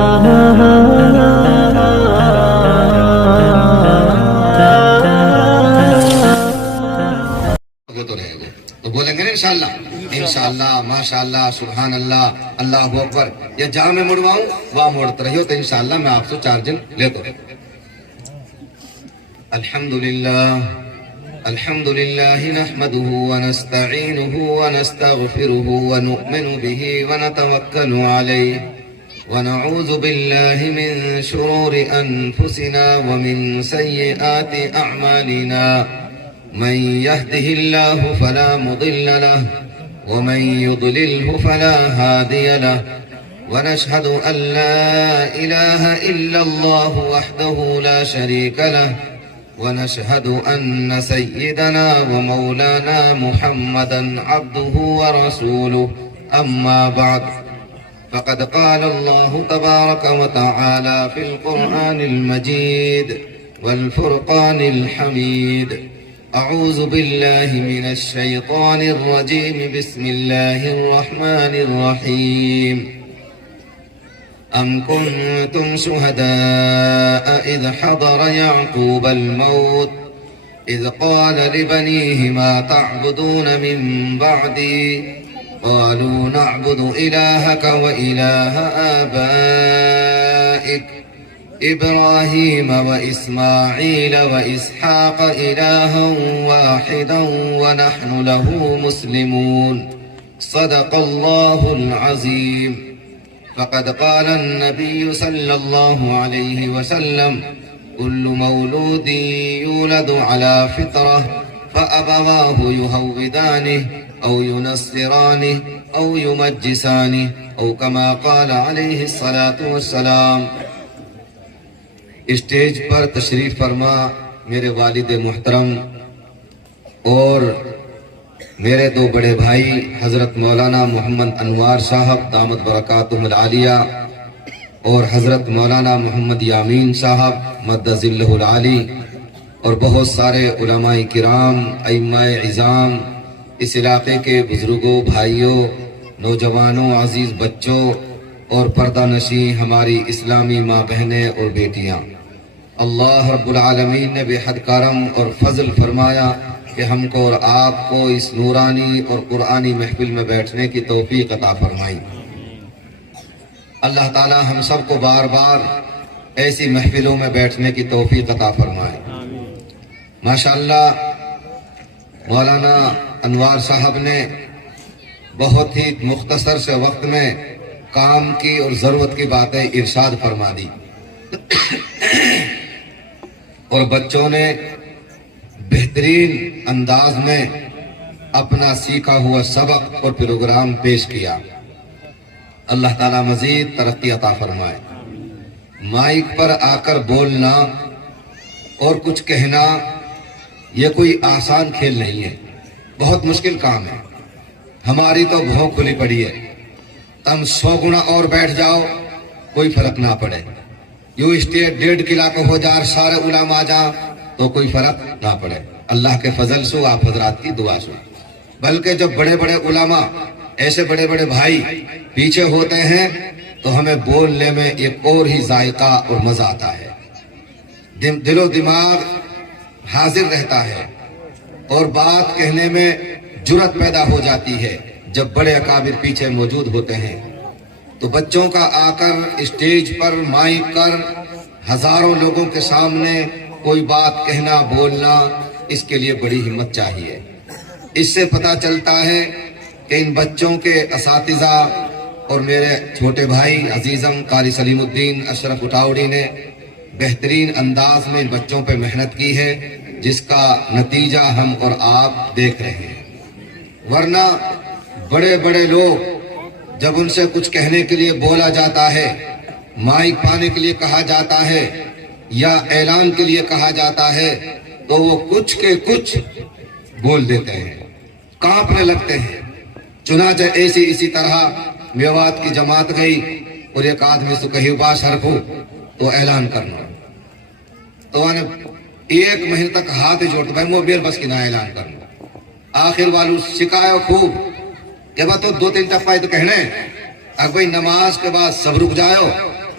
وہ تو رہے گا تو بولیں گے نا انشاءاللہ انشاءاللہ ماشاءاللہ سبحان اللہ اللہ اکبر. یا جہاں میں مڑواؤں وہاں موڑتے رہیو تو انشاءاللہ میں آپ سے 4 دن لیتا ہوں. الحمد لله نحمده ونستعينه ونستغفره ونؤمن به ونتوكل عليه ونعوذ بالله من شرور أنفسنا ومن سيئات أعمالنا من يهده الله فلا مضل له ومن يضلله فلا هادي له ونشهد أن لا إله إلا الله وحده لا شريك له ونشهد أن سيدنا ومولانا محمدا عبده ورسوله. أما بعد فقد قال الله تبارك وتعالى في القرآن المجيد والفرقان الحميد. أعوذ بالله من الشيطان الرجيم. بسم الله الرحمن الرحيم. أم كنتم شهداء إذ حضر يعقوب الموت إذ قال لبنيه ما تعبدون من بعدي قالوا نعبد إلهك وإله آبائك إبراهيم وإسماعيل وإسحاق إلها واحدا ونحن له مسلمون. صدق الله العظيم. فقد قال النبي صلى الله عليه وسلم كل مولود يولد على فطرة فأبواه يهودانه أو ينصرانه أو يمجسانه أو كما قال عليه الصلاة والسلام. اسٹیج پر تشریف فرما میرے والد محترم اور میرے 2 بڑے بھائی حضرت مولانا محمد انوار صاحب دامت برکاتہم العالیہ اور حضرت مولانا محمد یامین صاحب مد ظلہ العالی اور بہت سارے علماء کرام ائمہ عظام اس علاقے کے بزرگوں بھائیوں نوجوانوں عزیز بچوں اور پردہ نشیں ہماری اسلامی ماں بہنیں اور بیٹیاں. اللہ رب العالمین نے بے حد کرم اور فضل فرمایا کہ ہم کو اور آپ کو اس نورانی اور قرآنی محفل میں بیٹھنے کی توفیق عطا فرمائی. اللہ تعالی ہم سب کو بار بار ایسی محفلوں میں بیٹھنے کی توفیق عطا فرمائے. ماشاءاللہ مولانا انوار صاحب نے بہت ہی مختصر سے وقت میں کام کی اور ضرورت کی باتیں ارشاد فرما دی اور بچوں نے بہترین انداز میں اپنا سیکھا ہوا سبق اور پروگرام پیش کیا. اللہ تعالیٰ مزید ترقی عطا فرمائے. مائک پر آ کر بولنا اور کچھ کہنا یہ کوئی آسان کھیل نہیں ہے، بہت مشکل کام ہے. ہماری تو بھونک کھلی پڑی ہے. تم 100 گنا اور بیٹھ جاؤ کوئی فرق نہ پڑے. یوں اسٹیج 1.5 کلا کو ہو جا سارے علماء آ جا تو کوئی فرق نہ پڑے. اللہ کے فضل سے آپ حضرات کی دعا سے. بلکہ جب بڑے بڑے علماء ایسے بڑے بڑے بھائی پیچھے ہوتے ہیں تو ہمیں بولنے میں ایک اور ہی ذائقہ اور مزہ آتا ہے. دل و دماغ حاضر رہتا ہے اور بات کہنے میں جرأت پیدا ہو جاتی ہے جب بڑے اکابر پیچھے موجود ہوتے ہیں. تو بچوں کا آ کر اسٹیج پر مائک کر ہزاروں لوگوں کے سامنے کوئی بات کہنا بولنا اس کے لیے بڑی ہمت چاہیے. اس سے پتہ چلتا ہے کہ ان بچوں کے اساتذہ اور میرے چھوٹے بھائی عزیزم قاری سلیم الدین اشرف اٹاوڑی نے بہترین انداز میں ان بچوں پہ محنت کی ہے جس کا نتیجہ ہم اور آپ دیکھ رہے ہیں. ورنہ بڑے بڑے لوگ جب ان سے کچھ کہنے کے لیے بولا جاتا ہے، مائک پانے کے لیے کہا جاتا ہے یا اعلان کے لیے کہا جاتا ہے تو وہ کچھ کے کچھ بول دیتے ہیں، کانپنے لگتے ہیں. چنانچہ اسی طرح میوات کی جماعت گئی اور ایک آدمی سے کہی باش ہرکو تو اعلان کرنا تو ایک مہینے تک ہاتھ جوڑتے بھائی وہ بیر بس کی نہ اعلان کرنا. آخر والو شکایو خوب کہ با تو 2-3 دفعہ تو کہنے اگر بھائی نماز کے بعد سب رک جاؤ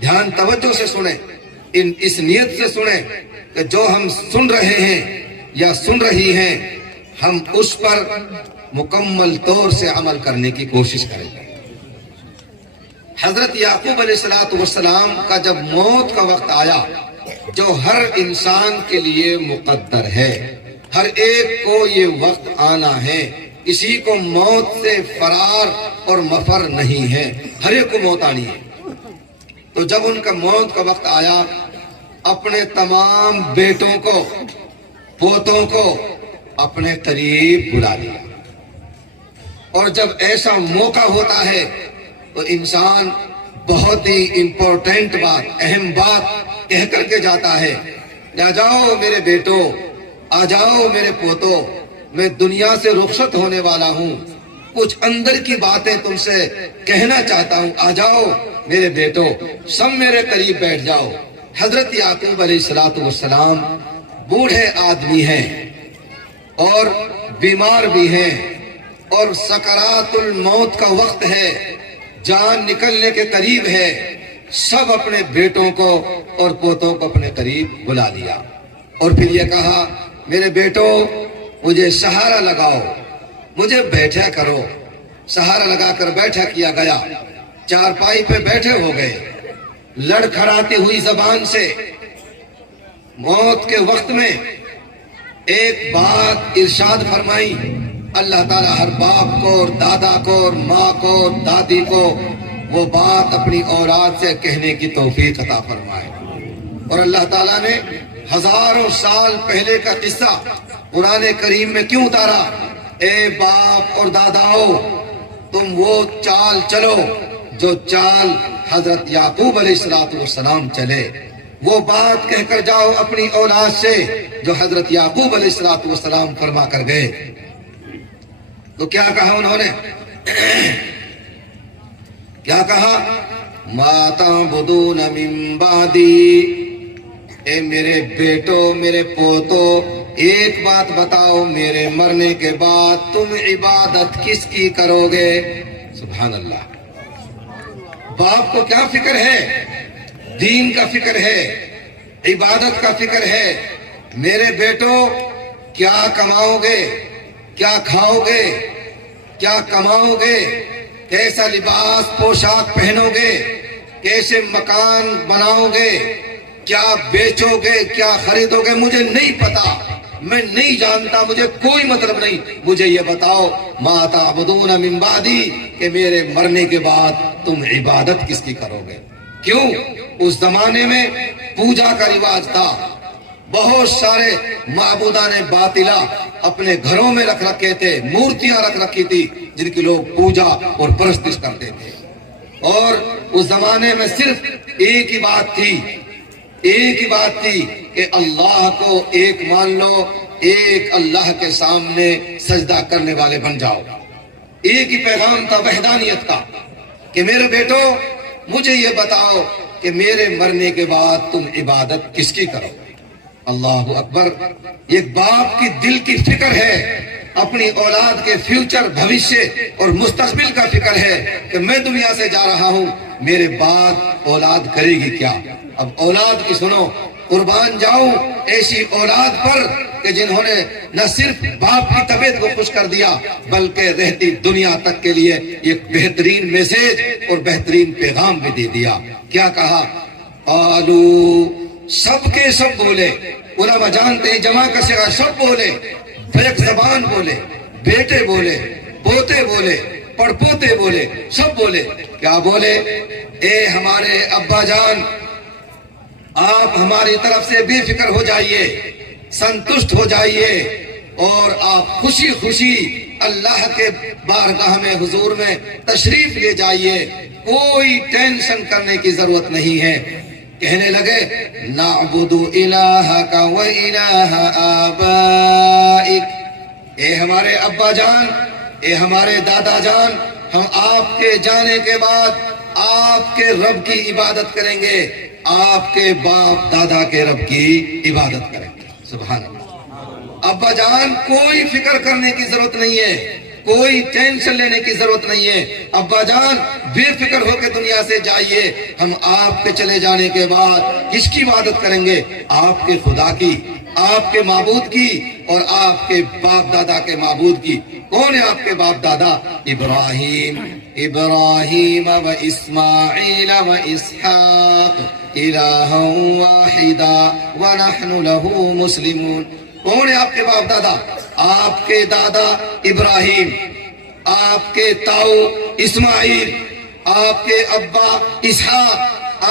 دھیان توجہ سے سنیں، اس نیت سے سنیں کہ جو ہم سن رہے ہیں یا سن رہی ہیں ہم اس پر مکمل طور سے عمل کرنے کی کوشش کریں گے۔ حضرت یعقوب علیہ السلام کا جب موت کا وقت آیا، جو ہر انسان کے لیے مقدر ہے، ہر ایک کو یہ وقت آنا ہے، کسی کو موت سے فرار اور مفر نہیں ہے، ہر ایک کو موت آنی ہے۔ تو جب ان کا موت کا وقت آیا، اپنے تمام بیٹوں کو، پوتوں کو اپنے قریب بلا لیا۔ اور جب ایسا موقع ہوتا ہے تو انسان بہت ہی امپورٹنٹ بات، اہم بات کہہ کر کے جاتا ہے، آ جاؤ میرے بیٹو، آ جاؤ میرے پوتو، میں دنیا سے رخصت ہونے والا ہوں، کچھ اندر کی باتیں تم سے کہنا چاہتا ہوں، آ جاؤ میرے بیٹو، سب میرے قریب بیٹھ جاؤ۔ حضرت یعقوب علیہ السلام بوڑھے آدمی ہیں اور بیمار بھی ہیں اور سکرات الموت کا وقت ہے، جان نکلنے کے قریب ہے، سب اپنے بیٹوں کو اور پوتوں کو اپنے قریب بلا لیا اور پھر یہ کہا، میرے بیٹو مجھے سہارا لگاؤ، مجھے بیٹھا کرو۔ سہارا لگا کر بیٹھا کیا گیا، چارپائی پہ بیٹھے ہو گئے، لڑکھڑاتی ہوئی زبان سے موت کے وقت میں ایک بات ارشاد فرمائی۔ اللہ تعالیٰ ہر باپ کو اور دادا کو اور ماں کو اور دادی کو وہ بات اپنی اولاد سے کہنے کی توفیق عطا فرمائے۔ اور اللہ تعالیٰ نے ہزاروں سال پہلے کا قصہ قرآن کریم میں کیوں اتارا؟ اے باپ اور داداؤ، تم وہ چال چلو جو چال حضرت یعقوب علیہ السلام چلے، وہ بات کہہ کر جاؤ اپنی اولاد سے جو حضرت یعقوب علیہ السلام فرما کر گئے۔ تو کیا کہا انہوں نے؟ کیا کہا؟ ما تعبدون من بعدی، اے میرے بیٹو، میرے پوتو، ایک بات بتاؤ، میرے مرنے کے بعد تم عبادت کس کی کرو گے؟ سبحان اللہ۔ باپ کو کیا فکر ہے؟ دین کا فکر ہے، عبادت کا فکر ہے۔ میرے بیٹو کیا کماؤ گے، کیا کھاؤ گے، کیا کماؤ گے، کیسا لباس پوشاک پہنو گے، کیسے مکان بناؤ گے، کیا بیچو گے، کیا خریدو گے، مجھے نہیں پتا، میں نہیں جانتا، مجھے کوئی مطلب نہیں، مجھے یہ بتاؤ ما تعبدون من بعدی، کہ میرے مرنے کے بعد تم عبادت کس کی کرو گے؟ کیوں؟ اس زمانے میں پوجا کا رواج تھا، بہت سارے معبودان باطلہ اپنے گھروں میں رکھ رکھے تھے، مورتیاں رکھ رکھی تھی جن کی لوگ پوجا اور پرستش کرتے تھے۔ اور اس زمانے میں صرف ایک ہی بات تھی، ایک ہی بات تھی کہ اللہ کو ایک مان لو، ایک اللہ کے سامنے سجدہ کرنے والے بن جاؤ۔ ایک ہی پیغام تھا وحدانیت کا کہ میرے بیٹو مجھے یہ بتاؤ کہ میرے مرنے کے بعد تم عبادت کس کی کرو؟ اللہ اکبر۔ ایک باپ کی دل کی فکر ہے، اپنی اولاد کے فیوچر، بھوشیہ اور مستقبل کا فکر ہے کہ میں دنیا سے جا رہا ہوں، میرے بعد اولاد کرے گی کیا؟ اب اولاد کی سنو، قربان جاؤں ایسی اولاد پر کہ جنہوں نے نہ صرف باپ کی طبیعت کو خوش کر دیا بلکہ رہتی دنیا تک کے لیے ایک بہترین میسیج اور بہترین پیغام بھی دے دیا۔ کیا کہا؟ قالو، سب کے سب بولے، علماء جانتے ہیں جمع کا صیغہ، سب بولے، بیک زبان بولے، بیٹے بولے، پوتے بولے، پڑپوتے بولے، سب بولے۔ کیا بولے؟ اے ہمارے ابا جان، آپ ہماری طرف سے بے فکر ہو جائیے، سنتشٹ ہو جائیے اور آپ خوشی خوشی اللہ کے بارگاہ میں، حضور میں تشریف لے جائیے، کوئی ٹینشن کرنے کی ضرورت نہیں ہے۔ کہنے لگے نعبد الہک و الہ آبائک، اے ہمارے ابا جان، اے ہمارے دادا جان، ہم آپ کے جانے کے بعد آپ کے رب کی عبادت کریں گے، آپ کے باپ دادا کے رب کی عبادت کریں گے۔ سبحان اللہ۔ ابا جان کوئی فکر کرنے کی ضرورت نہیں ہے، کوئی ٹینشن لینے کی ضرورت نہیں ہے۔ ابا جان بے فکر ہو کے دنیا سے جائیے، ہم آپ کے چلے جانے کے بعد کس کی عبادت کریں گے؟ آپ کے خدا کی، آپ کے معبود کی، اور آپ کے باپ دادا کے معبود کی۔ کون ہے آپ کے باپ دادا؟ ابراہیم و اسماعیل و اسحاق الہا واحدا ونحن له مسلمون۔ کون ہے آپ کے باپ دادا؟ آپ کے دادا ابراہیم، آپ کے تاؤ اسماعیل، آپ کے ابا اسحاق،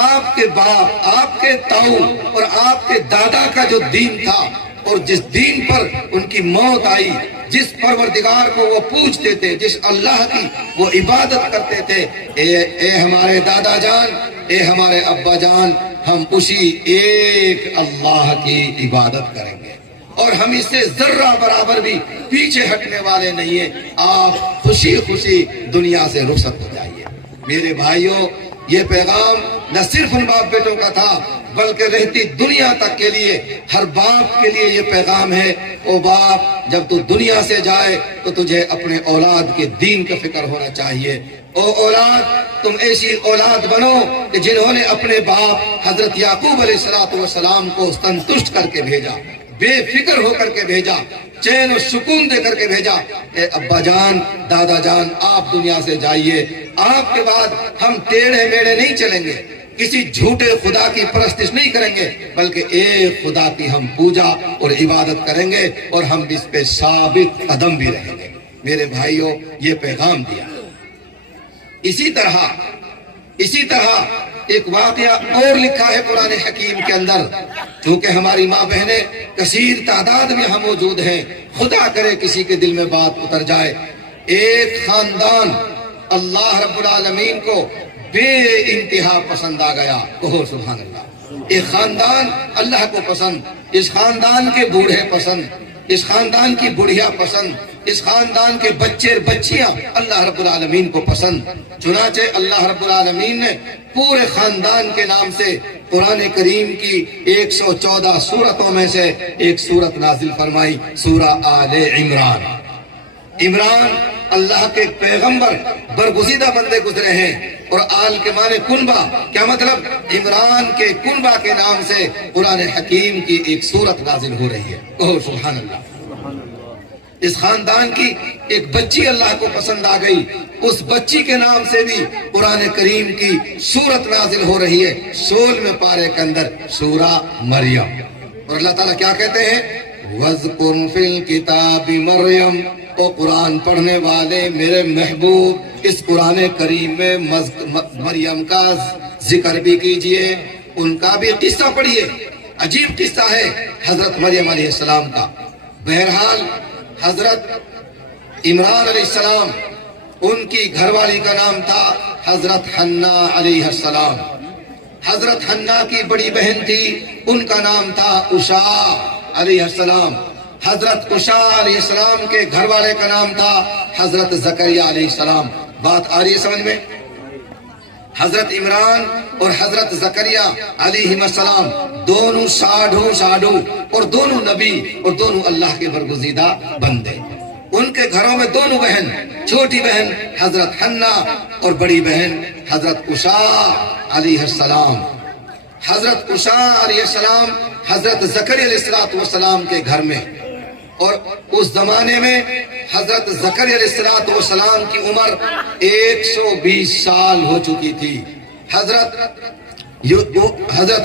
آپ کے باپ، آپ کے تاؤ اور آپ کے دادا کا جو دین تھا اور جس دین پر ان کی موت آئی، جس پروردگار کو وہ پوجتے تھے، جس اللہ کی وہ عبادت کرتے تھے، اے ہمارے دادا جان، اے ہمارے ابا جان، ہم اسی ایک اللہ کی عبادت کریں گے اور ہم اس سے ذرہ برابر بھی پیچھے ہٹنے والے نہیں ہیں۔ آپ خوشی خوشی دنیا سے رخصت ہو جائیے۔ میرے بھائیوں، یہ پیغام نہ صرف ان باپ بیٹوں کا تھا بلکہ رہتی دنیا تک کے لیے، ہر باپ کے لیے یہ پیغام ہے۔ او باپ، جب تو دنیا سے جائے تو تجھے اپنے اولاد کے دین کا فکر ہونا چاہیے۔ او اولاد، تم ایسی اولاد بنو کہ جنہوں نے اپنے باپ حضرت یعقوب علیہ السلام کو سنتشٹ کر کے بھیجا، بے فکر ہو کر کے بھیجا، چین و سکون دے کر کے بھیجا کہ ابا جان، دادا جان، آپ دنیا سے جائیے، آپ کے بعد ہم ٹیڑھے میڑھے نہیں چلیں گے، کسی جھوٹے خدا کی پرستش نہیں کریں گے، بلکہ ایک خدا کی ہم پوجا اور عبادت کریں گے اور ہم اس پہ ثابت قدم بھی رہیں گے۔ میرے بھائیوں، یہ پیغام دیا۔ اسی طرح ایک واقعہ اور لکھا ہے قرآن حکیم کے اندر، چونکہ ہماری ماں بہنیں کثیر تعداد میں ہم موجود ہیں، خدا کرے کسی کے دل میں بات اتر جائے۔ ایک خاندان اللہ رب العالمین کو بے انتہا پسند آ گیا، کہو سبحان اللہ۔ ایک خاندان اللہ کو پسند، اس خاندان کے بوڑھے پسند، اس خاندان کی بڑھیا پسند، اس خاندان کے بچے بچیاں اللہ رب العالمین کو پسند۔ چنانچہ اللہ رب العالمین نے پورے خاندان کے نام سے قرآن کریم کی 114 سورتوں میں سے ایک سورت نازل فرمائی، سورہ آل عمران۔ عمران اللہ کے پیغمبر برگزیدہ بندے گزرے ہیں، اور آل کے معنی کنبہ، کیا مطلب؟ عمران کے کنبہ کے نام سے قرآن حکیم کی ایک سورت نازل ہو رہی ہے، اوہ سبحان اللہ۔ اس خاندان کی ایک بچی اللہ کو پسند آ گئی، اس بچی کے نام سے بھی قرآن کریم کی سورت نازل ہو رہی ہے، 16ویں پارے کے اندر سورہ مریم۔ اور اللہ تعالیٰ کیا کہتے ہیں؟ وَاذْكُرْ فِي الْكِتَابِ مَرْيَمَ۔ او قرآن پڑھنے والے میرے محبوب، اس قرآن کریم میں مریم کا ذکر بھی کیجئے، ان کا بھی قصہ پڑھیے۔ عجیب قصہ ہے حضرت مریم علیہ السلام کا۔ بہرحال حضرت عمران علیہ السلام، ان کی گھر والی کا نام تھا حضرت حنا علیہ السلام۔ حضرت حنا کی بڑی بہن تھی، ان کا نام تھا عشا علیہ السلام۔ حضرت عشا علیہ السلام کے گھر والے کا نام تھا حضرت زکریا علیہ السلام۔ بات آ رہی ہے سمجھ میں؟ حضرت عمران اور حضرت زکریا علیہ السلام دونوں ساڈو اور دونوں نبی اور دونوں اللہ کے برگزیدہ بندے۔ ان کے گھروں میں دونوں بہن، چھوٹی بہن حضرت حنا اور بڑی بہن حضرت عشا علیہ السلام۔ حضرت عشا علیہ السلام حضرت زکریا علیہ السلام کے گھر میں، اور اس زمانے میں حضرت زکریا علیہ السلام کی عمر 120 سال ہو چکی تھی۔ حضرت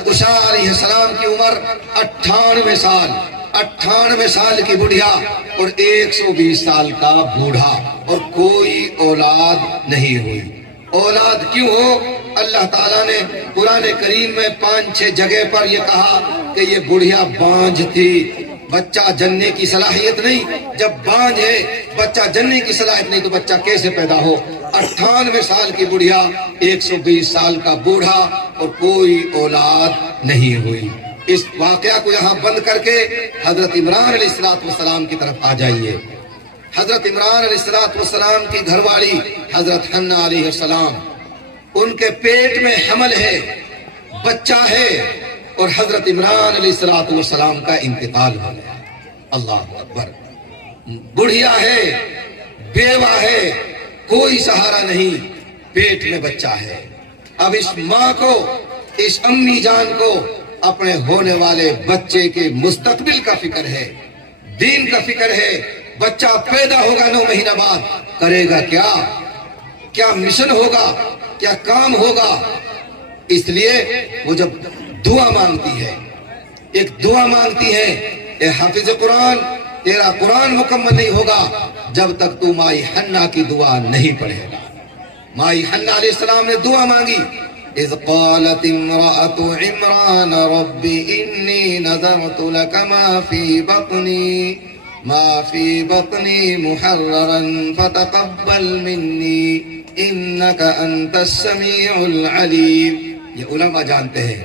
عشا علیہ السلام کی عمر 98 سال کی بڑھیا اور 120 سال کا بوڑھا، اور کوئی اولاد نہیں ہوئی۔ اولاد کیوں ہو؟ اللہ تعالیٰ نے قرآن کریم میں 5-6 جگہ پر یہ کہا کہ یہ بڑھیا بانجھ تھی، بچہ جننے کی صلاحیت نہیں۔ جب بانجھ ہے، بچہ جننے کی صلاحیت نہیں تو بچہ کیسے پیدا ہو؟ 98 سال کی بڑھیا، 120 سال کا بوڑھا، اور کوئی اولاد نہیں ہوئی۔ اس واقعہ کو یہاں بند کر کے حضرت عمران علیہ السلام کی طرف آ جائیے۔ حضرت عمران علیہ السلام کی گھر والی حضرت حنا علیہ السلام، ان کے پیٹ میں حمل ہے، بچہ ہے، اور حضرت عمران علیہ السلام کا انتقال ہو گیا۔ اللہ اکبر۔ بڑھیا ہے، بیوہ ہے، کوئی سہارا نہیں، پیٹ میں بچہ ہے۔ اب اس ماں کو، اس امی جان کو اپنے ہونے والے بچے کے مستقبل کا فکر ہے، دین کا فکر ہے۔ بچہ پیدا ہوگا 9 مہینہ بعد، کرے گا کیا مشن ہوگا، کیا کام ہوگا؟ اس لیے وہ جب دعا مانگتی ہے، ایک دعا مانگتی ہے، اے حافظ قرآن، تیرا قرآن مکمل نہیں ہوگا جب تک تو مائی حنہ کی دعا نہیں پڑھے گا۔ مائی حنہ علیہ السلام نے دعا مانگی، اذ قالت امرأة عمران رب انی نذرت لك ما في بطني محررا فتقبل مني انك انت السميع العليم۔ یہ علماء جانتے ہیں،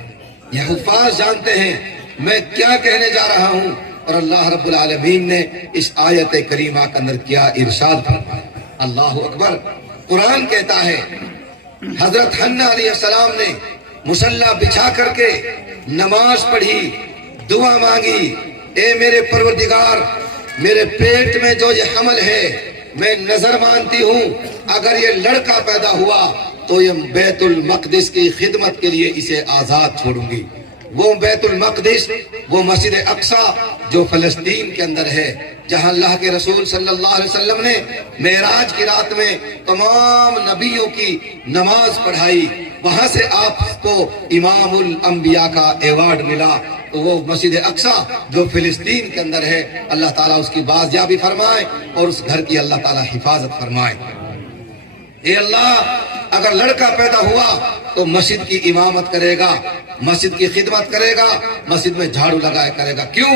یہ حفاظ جانتے ہیں میں کیا کہنے جا رہا ہوں، اور اللہ رب العالمین نے اس آیت کریمہ کے اندر کیا ارشاد فرمایا۔ اللہ اکبر۔ قرآن کہتا ہے حضرت حنہ علیہ السلام نے مصلی بچھا کر کے نماز پڑھی، دعا مانگی، اے میرے پروردگار، میرے پیٹ میں جو یہ حمل ہے میں نظر مانتی ہوں، اگر یہ لڑکا پیدا ہوا تو یہ بیت المقدس کی خدمت کے لیے اسے آزاد چھوڑوں گی۔ وہ بیت المقدس، وہ مسجد اقصی جو فلسطین کے اندر ہے، جہاں اللہ کے رسول صلی اللہ علیہ وسلم نے معراج کی رات میں تمام نبیوں کی نماز پڑھائی، وہاں سے آپ کو امام الانبیاء کا ایوارڈ ملا۔ تو وہ مسجد اقصی جو فلسطین کے اندر ہے، اللہ تعالیٰ اس کی بازیابی فرمائے اور اس گھر کی اللہ تعالیٰ حفاظت فرمائے۔ اے اللہ، اگر لڑکا پیدا ہوا تو مسجد کی امامت کرے گا، مسجد کی خدمت کرے گا، مسجد میں جھاڑو لگایا کرے گا۔ کیوں؟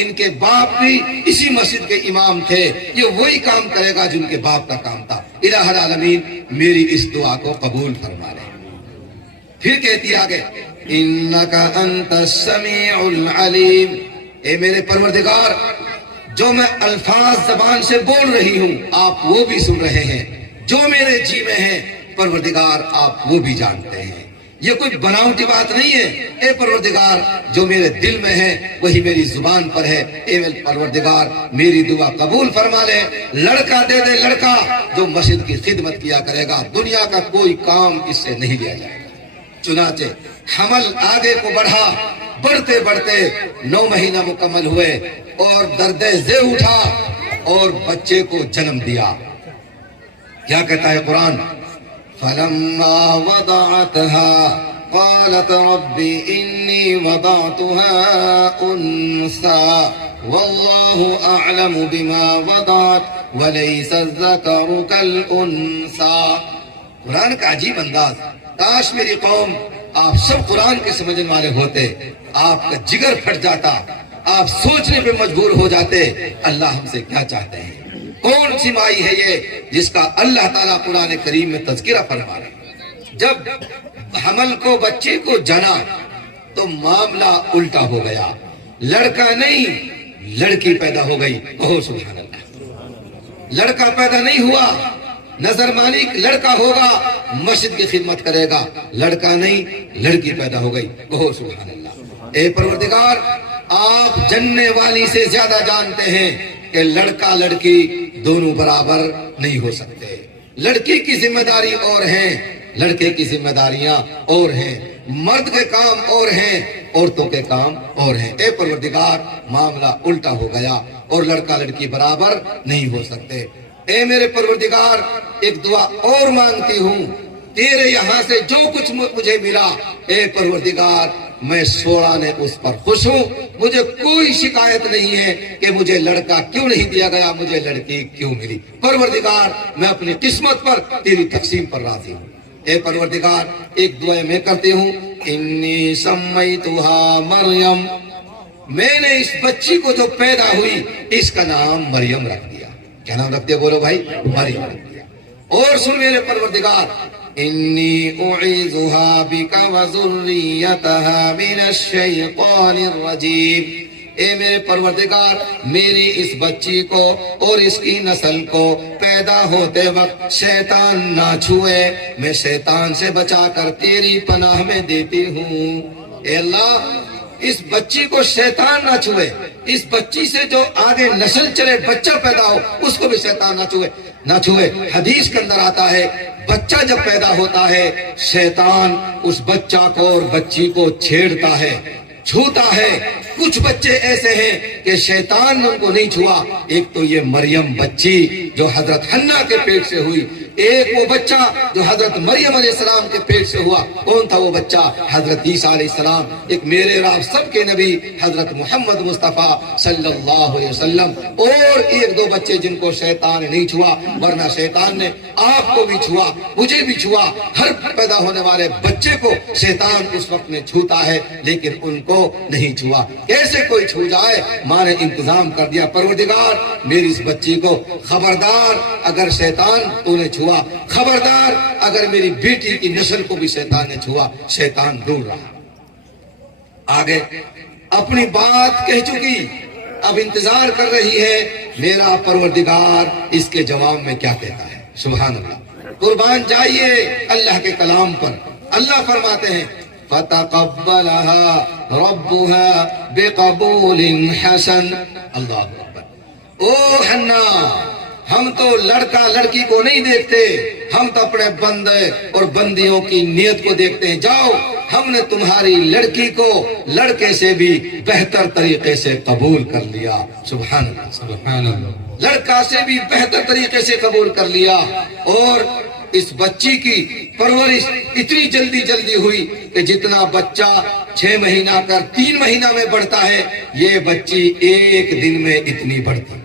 ان کے باپ بھی اسی مسجد کے امام تھے، یہ وہی کام کرے گا جو ان کے باپ کا کام تھا۔ الہ العالمین میری اس دعا کو قبول فرما لے۔ پھر کہتی آگے، انک انت السمیع العلیم، اے میرے پروردگار، جو میں الفاظ زبان سے بول رہی ہوں آپ وہ بھی سن رہے ہیں، جو میرے جی میں ہے پروردگار آپ وہ بھی جانتے ہیں۔ یہ کوئی بناوٹی بات نہیں ہے، اے پروردگار جو میرے دل میں ہے وہی میری زبان پر ہے۔ اے میرے پروردگار میری دعا قبول فرما لے، لڑکا دے دے، لڑکا جو مسجد کی خدمت کیا کرے گا، دنیا کا کوئی کام اس سے نہیں لیا جائے گا۔ چنانچہ حمل آگے کو بڑھا، بڑھتے بڑھتے 9 مہینہ مکمل ہوئے اور درد ذہ اٹھا اور بچے کو جنم دیا۔ کیا کہتا ہے قرآن؟ فَلَمَّا وَضَعَتْهَا قَالَتْ رَبِّ إِنِّي وَضَعْتُهَا أُنْثَىٰ وَاللَّهُ أَعْلَمُ بِمَا وَضَعَتْ وَلَيْسَ الذَّكَرُ كَالْأُنْثَىٰ۔ قرآن کا عجیب انداز۔ کاش میری قوم آپ سب قرآن کے سمجھنے والے ہوتے، آپ کا جگر پھٹ جاتا، آپ سوچنے پہ مجبور ہو جاتے اللہ ہم سے کیا چاہتے ہیں۔ کون سی مائی ہے یہ جس کا اللہ تعالیٰ قرآن کریم میں تذکرہ فرما رہا ہے؟ جب حمل کو، بچے کو جنا تو معاملہ الٹا ہو گیا، لڑکا نہیں لڑکی پیدا ہو گئی۔ اوہ سبحان اللہ، لڑکا پیدا نہیں ہوا، نظر مانی لڑکا ہوگا مسجد کی خدمت کرے گا، لڑکا نہیں لڑکی پیدا ہو گئی۔ اوہ سبحان اللہ۔ اے پروردگار، آپ جننے والی سے زیادہ جانتے ہیں کہ لڑکا لڑکی دونوں برابر نہیں ہو سکتے۔ لڑکی کی ذمہ داری اور ہیں، لڑکے کی ذمہ داریاں اور ہیں، مرد کے کام اور ہیں، عورتوں کے کام اور ہیں۔ اے پروردگار، معاملہ الٹا ہو گیا اور لڑکا لڑکی برابر نہیں ہو سکتے۔ اے میرے پروردگار، ایک دعا اور مانگتی ہوں، تیرے یہاں سے جو کچھ مجھے ملا، اے پروردگار میں سوڑانے اس پر خوش ہوں، مجھے کوئی شکایت نہیں ہے کہ مجھے لڑکا کیوں نہیں دیا گیا، مجھے لڑکی کیوں ملی۔ پروردگار میں اپنی قسمت پر، تیری تقسیم پر راضی ہوں۔ اے پروردگار، ایک دعا میں کرتی ہوں، انی سمیتھا مریم، میں نے اس بچی کو جو پیدا ہوئی اس کا نام مریم رکھ دیا۔ کیا نام رکھ دیا بولو بھائی؟ مریم رکھ دیا۔ اور سن میرے پروردگار، انی اعیذھا بک وذریتھا من الشیطان الرجیم، اے میرے پروردگار میری اس بچی کو اور اس کی نسل کو پیدا ہوتے وقت شیطان نہ چھوئے، میں شیطان سے بچا کر تیری پناہ میں دیتی ہوں۔ اے اللہ، اس بچی کو شیطان نہ چھوئے، اس بچی سے جو آگے نسل چلے، بچہ پیدا ہو، اس کو بھی شیطان نہ چھوئے۔ حدیث کے اندر آتا ہے بچہ جب پیدا ہوتا ہے شیطان اس بچہ کو اور بچی کو چھیڑتا ہے، چھوتا ہے۔ کچھ بچے ایسے ہیں کہ شیطان نے ان کو نہیں چھوا۔ ایک تو یہ مریم بچی جو حضرت حنا کے پیٹ سے ہوئی، ایک وہ بچہ جو حضرت مریم علیہ السلام کے پیٹ سے ہوا۔ کون تھا وہ بچہ؟ حضرت عیسیٰ علیہ السلام، ایک میرے رب سب کے نبی حضرت محمد مصطفیٰ صلی اللہ علیہ وسلم۔ اور ایک دو بچے جن کو شیطان نہیں چھوا، ورنہ شیطان نے آپ کو بھی چھوا، مجھے بھی چھوا، ہر پیدا ہونے والے بچے کو شیطان اس وقت میں چھوتا ہے، لیکن ان کو نہیں چھوا۔ کیسے کوئی چھو جائے؟ ماں نے انتظام کر دیا، پروردگار میری اس بچی کو خبردار اگر شیطان تو نے چھوا، خبردار اگر میری بیٹی کی نسل کو بھی شیطان نے چھوا۔ شیطان دور رہا۔ آگے اپنی بات کہہ چکی، اب انتظار کر رہی ہے میرا پروردگار اس کے جواب میں کیا کہتا ہے۔ سبحان اللہ، قربان جائیے اللہ کے کلام پر۔ اللہ فرماتے ہیں فَتَقَبَّلَهَا رَبُّهَا بِقَبُولٍ حَسَنٍ۔ اللہ اکبر۔ او حنا، ہم تو لڑکا لڑکی کو نہیں دیکھتے، ہم تو اپنے بندے اور بندیوں کی نیت کو دیکھتے ہیں۔ جاؤ، ہم نے تمہاری لڑکی کو لڑکے سے بھی بہتر طریقے سے قبول کر لیا۔ سبحان اللہ، سبحان اللہ، لڑکا سے بھی بہتر طریقے سے قبول کر لیا۔ اور اس بچی کی پرورش اتنی جلدی ہوئی کہ جتنا بچہ 6 مہینہ کر 3 مہینہ میں بڑھتا ہے، یہ بچی ایک دن میں اتنی بڑھتی۔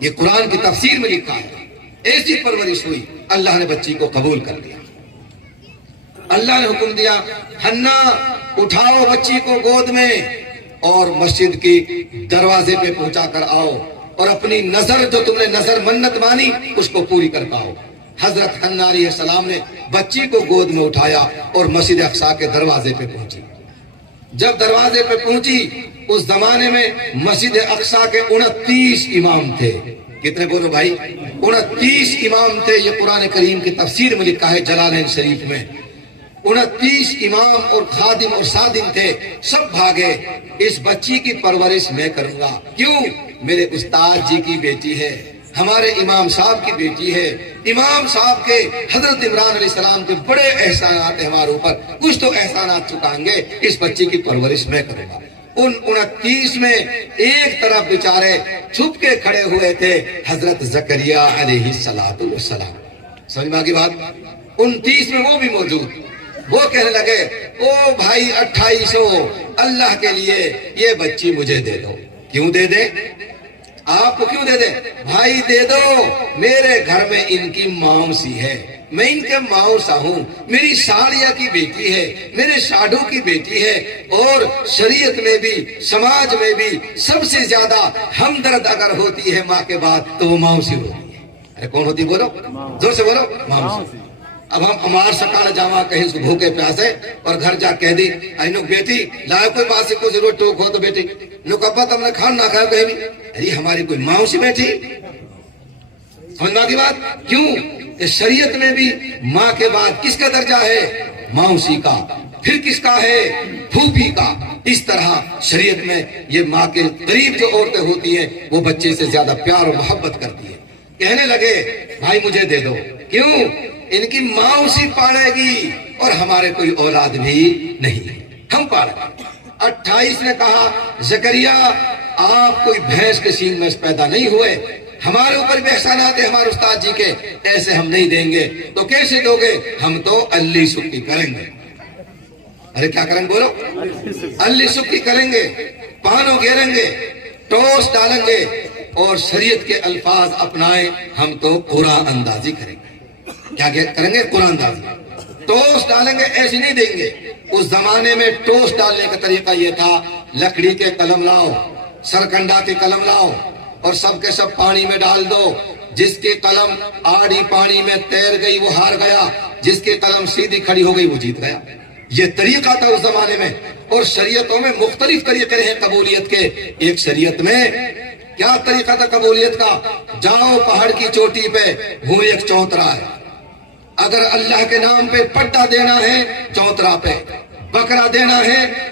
یہ قرآن کی تفسیر میں لکھا ہے، ایسی پرورش ہوئی، اللہ نے بچی کو قبول کر لیا۔ اللہ نے حکم دیا حنا اٹھاؤ بچی کو گود میں اور مسجد کی دروازے پہ پہنچا کر آؤ، اور اپنی نظر جو تم نے نظر منت مانی اس کو پوری کر پاؤ۔ حضرت حنا علیہ السلام نے بچی کو گود میں اٹھایا اور مسجد اقصی کے دروازے پہ پہنچی۔ جب دروازے پہ پہنچی، اس زمانے میں مسجد اقصی کے 29 امام تھے۔ کتنے بولو بھائی؟ 29 امام تھے۔ یہ قرآن کریم کی تفسیر میں لکھا ہے جلالین شریف میں۔ 29 امام اور خادم اور سادم تھے، سب بھاگے۔ اس بچی کی پرورش میں کروں گا، کیوں؟ میرے استاد جی کی بیٹی ہے، ہمارے امام صاحب کی بیٹی ہے، امام صاحب کے حضرت عمران علیہ السلام کے بڑے احسانات ہیں ہمارے اوپر، کچھ تو احسانات چکائیں گے، اس بچی کی پرورش میں کروں گا۔ ان 29 میں ایک طرف بیچارے چھپ کے کھڑے ہوئے تھے حضرت زکریا علیہ السلام۔ سمجھ میں آگی بات؟ 29 میں وہ بھی موجود۔ وہ کہنے لگے او بھائی 2800 اللہ کے لیے یہ بچی مجھے دے دو۔ کیوں دے دے؟ آپ کو کیوں دے دے؟ بھائی دے دو، میرے گھر میں ان کی موسی ہے، میں ان کے موسا ہوں، میری سالیہ کی بیٹی ہے، میرے شاڈو کی بیٹی ہے، اور شریعت میں بھی سماج میں بھی سب سے زیادہ ہمدرد اگر ہوتی ہے ماں کے بعد تو وہ موسی ہوتی ہے۔ ارے کون ہوتی؟ بولو زور سے بولو، موسی۔ اب ہم امار سکال جاما کہیں اس کو بھوکے پیاسے اور گھر جا کہہ دی اینو بیٹی لائے کوئی بات سے کوئی ضرورت ٹوک ہو تو بیٹی نو کبا تم نے کھان نہ کھایا کہیں بھی، ارے ہماری کوئی ماں سے بیٹھی۔ سمجھنا کی بات؟ کیوں؟ اس شریعت میں بھی ماں کے بعد کس کا درجہ ہے؟ موسی کا، پھر کس کا ہے؟ پھوپھی کا۔ اس طرح شریعت میں یہ ماں کے قریب جو عورتیں ہوتی ہیں وہ بچے سے زیادہ پیار اور محبت کرتی ہیں۔ کہنے لگے بھائی مجھے دے دو، کیوں؟ ان کی ماں اسی پالے گی اور ہمارے کوئی اولاد بھی نہیں، ہم پالیں گے۔ 28 نے کہا زکریا آپ کوئی بھینس کے سینگ میں پیدا نہیں ہوئے، ہمارے اوپر بھی احسانات ہیں ہمارے استاد جی کے، ایسے ہم نہیں دیں گے۔ تو کیسے دو گے؟ ہم تو اللی سکی کریں گے۔ ارے کیا کریں؟ بولو اللی سکی کریں گے، پانوں گھیریں گے، ٹوس ڈالیں گے اور شریعت کے الفاظ اپنائیں، ہم تو قرآن اندازی کریں گے۔ کیا کریں گے؟ قرآن اندازی۔ ٹوس ڈالیں گے، ایسے نہیں دیں گے۔ اس زمانے میں ٹوس ڈالنے کا طریقہ یہ تھا لکڑی کے قلم لاؤ، سرکنڈا کے قلم لاؤ اور سب کے سب پانی میں ڈال دو، جس کی قلم آڑی پانی میں تیر گئی وہ ہار گیا، جس کی قلم سیدھی کھڑی ہو گئی وہ جیت گیا۔ یہ طریقہ تھا اس زمانے میں۔ اور شریعتوں میں مختلف طریقے ہیں قبولیت کے۔ ایک شریعت میں کیا طریقہ تھا قبولیت کا؟ جاؤ پہاڑ کی چوٹی پہ، وہ ایک چوترا ہے، اگر اللہ کے نام پہ پٹا دینا ہے چوترا پہ، بکرا دینا ہے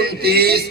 29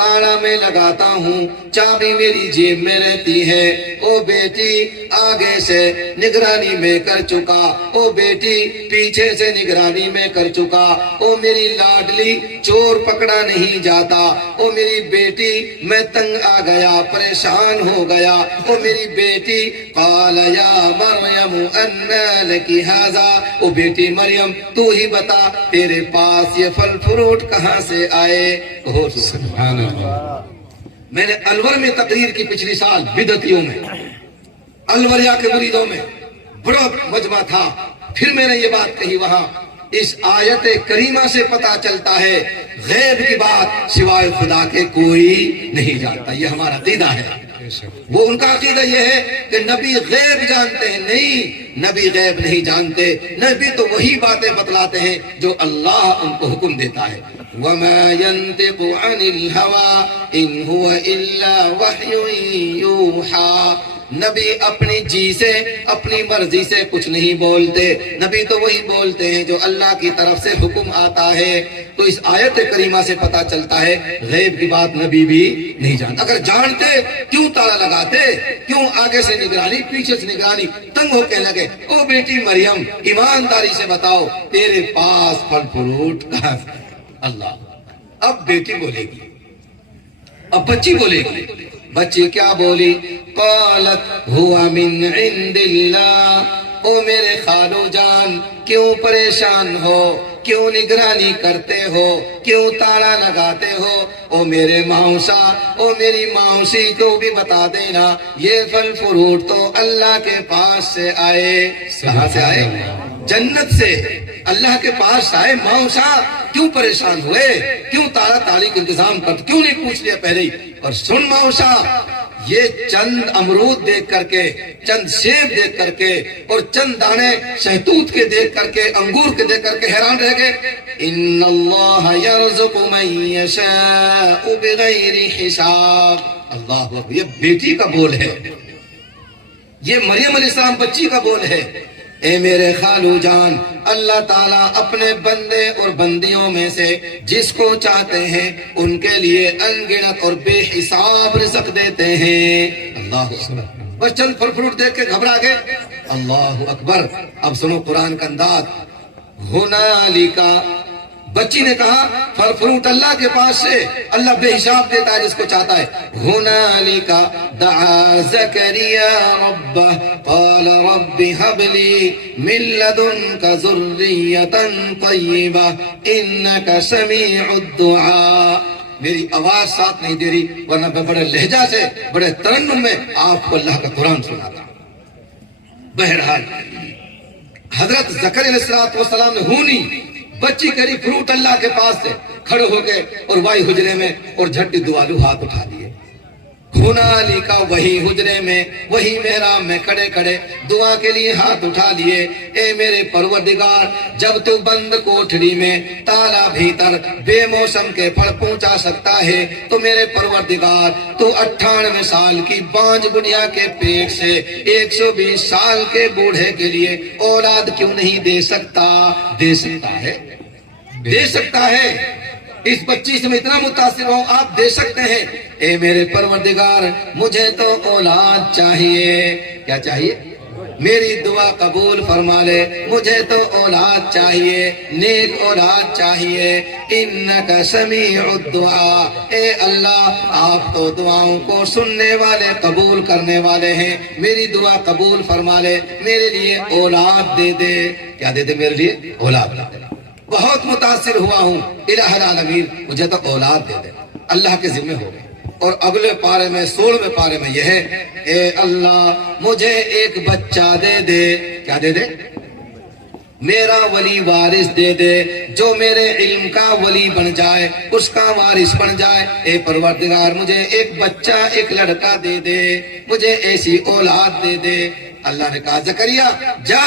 تالا میں لگاتا ہوں، چابی میری جیب میں رہتی ہے۔ او بیٹی آگے سے نگرانی میں کر چکا، او بیٹی پیچھے سے نگرانی میں کر چکا، او میری لاڈلی چور پکڑا نہیں جاتا، او میری بیٹی میں تنگ آ گیا، پریشان ہو گیا، او میری بیٹی قال یا مریم انا لکی ھذا، او بیٹی مریم تو ہی بتا تیرے پاس یہ پھل فروٹ کہاں سے آئے۔ سبحان اللہ۔ میں نے الور میں تقریر کی پچھلی سال بدعتیوں میں، الوریا کے مریدوں میں بڑا مجمع تھا، پھر میں نے یہ بات کہی وہاں، اس آیت کریمہ سے پتا چلتا ہے غیب کی بات سوائے خدا کے کوئی نہیں جانتا، یہ ہمارا عقیدہ ہے۔ وہ ان کا عقیدہ یہ ہے کہ نبی غیب جانتے ہیں، نہیں، نبی غیب نہیں جانتے، نبی تو وہی باتیں بتلاتے ہیں جو اللہ ان کو حکم دیتا ہے۔ وَمَا يَنْطِقُ عَنِ الْهَوَىٰ إِنْ هُوَ إِلَّا وَحْيٌ يُوحَىٰ، نبی اپنی جی سے اپنی مرضی سے کچھ نہیں بولتے، نبی تو وہی بولتے ہیں جو اللہ کی طرف سے حکم آتا ہے۔ تو اس آیت کریمہ سے پتا چلتا ہے غیب کی بات نبی بھی نہیں جانتا، اگر جانتے کیوں تالا لگاتے، کیوں آگے سے نگرانی پیچھے سے نگرانی، تنگ ہو کے لگے۔ او بیٹی مریم ایمانداری سے بتاؤ تیرے پاس پھل فروٹ کہاں سے؟ اللہ، اب بیٹی بولے گی، اب بچی بولے گی، بچی کیا بولی؟ قالت هو من عند اللہ، او میرے خالو جان کیوں پریشان ہو، کیوں نگرانی کرتے ہو، کیوں تالا لگاتے ہو؟ او میرے ماؤسا، او میری ماؤسی کو بھی بتا دینا یہ پھل فروٹ تو اللہ کے پاس سے آئے۔ کہاں سے آئے؟ جنت سے، اللہ کے پاس آئے۔ ماؤسا کیوں پریشان ہوئے، کیوں تالا تالی کا انتظام کرتے، کیوں نہیں پوچھ لیا پہلے ہی؟ اور سن ماؤسا، یہ چند امرود دیکھ کر کے، چند سیب دیکھ کر کے، اور چند دانے شہتوت کے دیکھ کر کے، انگور کے دیکھ کر کے حیران رہ گئے۔ ان اللہ یرزق من یشاء بغیر حساب۔ اللہ اکبر، یہ بیٹی کا بول ہے، یہ مریم علیہ السلام بچی کا بول ہے۔ اے میرے خالو جان، اللہ تعالیٰ اپنے بندے اور بندیوں میں سے جس کو چاہتے ہیں ان کے لیے انگنت اور بے حساب رزق دیتے ہیں۔ اللہ اکبر، بس چند پھل فروٹ دیکھ کے گھبرا گئے۔ اللہ اکبر، اب سنو قرآن کا انداز۔ ہنالک، بچی نے کہا پھل فروٹ اللہ کے پاس سے، اللہ بے حساب دیتا ہے جس کو چاہتا ہے۔ ہنالک دعا زکریا ربہ قال رب هب لی من لدنک ذریۃ طیبہ انک سمیع الدعاء۔ میری آواز ساتھ نہیں دے رہی ورنہ میں بڑے لہجہ سے، بڑے ترنم میں آپ کو اللہ کا قرآن سناتا۔ بہرحال حضرت زکریا علیہ السلام نے ہونی بچی کری فروٹ اللہ کے پاس سے، کھڑے ہو گئے اور وائی حجرے میں اور جھٹی دوالو ہاتھ اٹھا دیے۔ ہنالک، وہی حجرے میں، وہی محراب میں کھڑے کھڑے دعا کے لیے ہاتھ اٹھا لیے۔ اے میرے پروردگار، جب تو بند کوٹھڑی میں تالا بھیتر بے موسم کے پھل پہنچا سکتا ہے تو میرے پروردگار تو 98 سال کی بانج گڑیا کے پیٹ سے 120 سال کے بوڑھے کے لیے اولاد کیوں نہیں دے سکتا؟ دے سکتا ہے، دے سکتا ہے۔ اس بچی سے میں اتنا متاثر ہوں، آپ دے سکتے ہیں۔ اے میرے پروردگار، مجھے تو اولاد چاہیے۔ کیا چاہیے؟ میری دعا قبول فرما لے، مجھے تو اولاد چاہیے، نیک اولاد چاہیے۔ انک سمیع الدعاء، اے اللہ آپ تو دعاؤں کو سننے والے، قبول کرنے والے ہیں، میری دعا قبول فرما لے، میرے لیے اولاد دے دے۔ کیا دے دے؟ میرے لیے اولاد دے دے۔ بہت متاثر ہوا ہوں، الہ العالمین مجھے تو اولاد دے دے۔ اللہ کے ذمہ ہو گئے۔ اور اگلے پارے میں 16ویں پارے میں یہ ہے، اے اللہ مجھے ایک بچہ دے دے۔ کیا دے دے؟ میرا ولی وارث دے دے، جو میرے علم کا ولی بن جائے، اس کا وارث بن جائے۔ اے پروردگار مجھے ایک بچہ، ایک لڑکا دے دے، مجھے ایسی اولاد دے دے۔ اللہ نے کہا زکریا جا،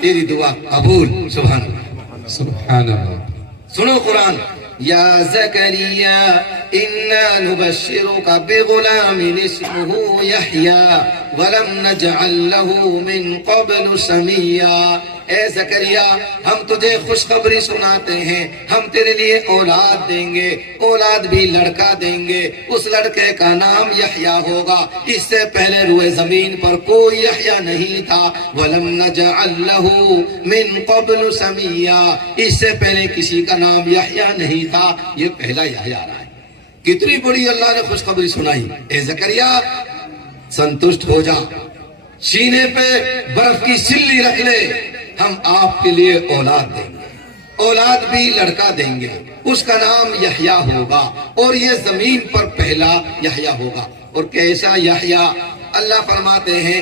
تیری دعا قبول۔ سبحان اللہ، سبحان اللہ۔ سنو قرآن۔ یا زکریا انا نبشرک بغلام اسمہ یحییٰ ولم نجعل له من قبل سمیا۔ اے زکریا ہم تجھے خوشخبری سناتے ہیں، ہم تیرے لیے اولاد دیں گے، اولاد بھی لڑکا دیں گے، اس لڑکے کا نام یحییٰ ہوگا۔ اس سے پہلے روئے زمین پر کوئی یحییٰ نہیں تھا، وَلَمْ نَجْعَلْ لَهُ مِن قَبْلُ سَمِيًّا، اس سے پہلے کسی کا نام یحییٰ نہیں تھا، یہ پہلا یحییٰ آ رہا ہے۔ کتنی بڑی اللہ نے خوشخبری سنائی۔ اے زکریا سنتشٹ ہو جا، سینے پہ برف کی سلی رکھ لے، ہم آپ کے لیے اولاد دیں گے، اولاد بھی لڑکا دیں گے، اس کا نام یحییٰ ہوگا، اور یہ زمین پر پہلا یحییٰ ہوگا۔ اور کیسا یحییٰ؟ اللہ فرماتے ہیں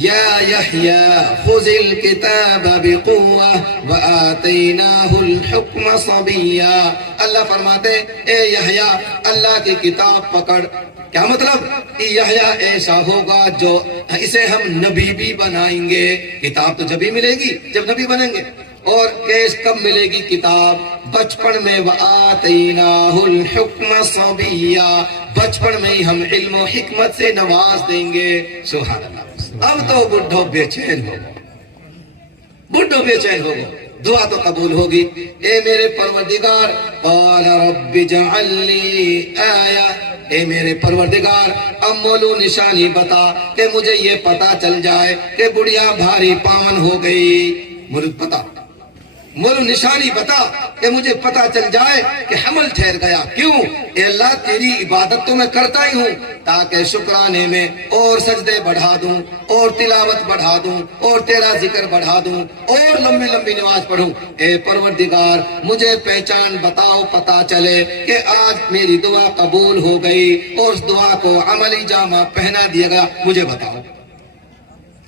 یا یحییٰ خذ الکتاب بقوة وآتیناہ الحکم صبیا۔ اللہ فرماتے ہیں اے یحییٰ اللہ کی کتاب پکڑ۔ کیا مطلب؟ یحییٰ ایسا ہوگا جو اسے ہم نبی بھی بنائیں گے۔ کتاب تو جب ہی ملے گی جب نبی بنیں گے، اور کیس کب ملے گی کتاب؟ بچپن میں، وآتیناہ الحکم صبیا، بچپن میں ہی ہم علم و حکمت سے نواز دیں گے۔ سبحان اللہ۔ اب تو بڈھو بے چین ہو گو، بڈھو بے چین ہو گو، دعا تو قبول ہوگی۔ اے میرے پروردگار قال رب اجعل لی آیہ، اے میرے پروردگار اب مولو نشانی بتا کہ مجھے یہ پتا چل جائے کہ بڑھیا بھاری پاون ہو گئی۔ مجھے پتا، مولو نشانی بتا کہ مجھے پتا چل جائے کہ حمل ٹھہر گیا۔ کیوں؟ اے اللہ تیری عبادت تو میں کرتا ہی ہوں، تاکہ شکرانے میں اور سجدے بڑھا دوں، اور تلاوت بڑھا دوں، اور تیرا ذکر بڑھا دوں، اور لمبی لمبی نماز پڑھوں۔ اے پروردگار مجھے پہچان بتاؤ، پتا چلے کہ آج میری دعا قبول ہو گئی اور اس دعا کو عملی جامہ پہنا دیا گیا، مجھے بتاؤ۔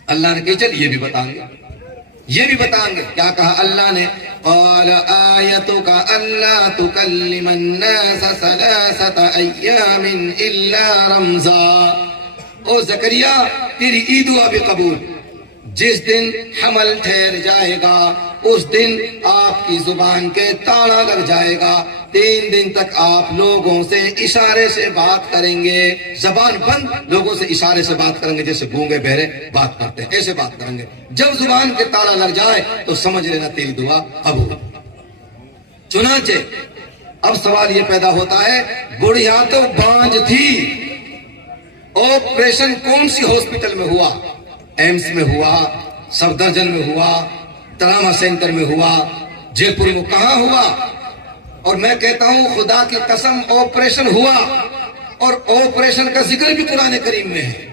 اللہ نے کہا چل یہ بھی بتائیں گے، یہ بھی بتائیں گے۔ کیا کہا اللہ نے؟ قال آیتک الا تکلم الناس ثلاثة ایام الا رمزا۔ او زکریا تیری ای دعا بھی قبول، جس دن حمل ٹھہر جائے گا اس دن آپ کی زبان کے تالا لگ جائے گا، 3 دن تک آپ لوگوں سے اشارے سے بات کریں گے، زبان بند لوگوں سے اشارے سے بات کریں گے، جیسے گونگے بہرے بات کرتے ہیں ایسے بات کریں گے۔ جب زبان کے تالا لگ جائے تو سمجھ لینا تیری دعا قبول۔ چنانچہ اب سوال یہ پیدا ہوتا ہے، بڑھیا تو بانج تھی، آپریشن کون سی ہاسپٹل میں ہوا؟ ایمس میں ہوا، سفدرجن میں ہوا، تراما سینٹر میں ہوا، جے پور میں کہاں ہوا؟ اور میں کہتا ہوں خدا کی قسم آپریشن ہوا، اور آپریشن کا ذکر بھی قرآن کریم میں ہے۔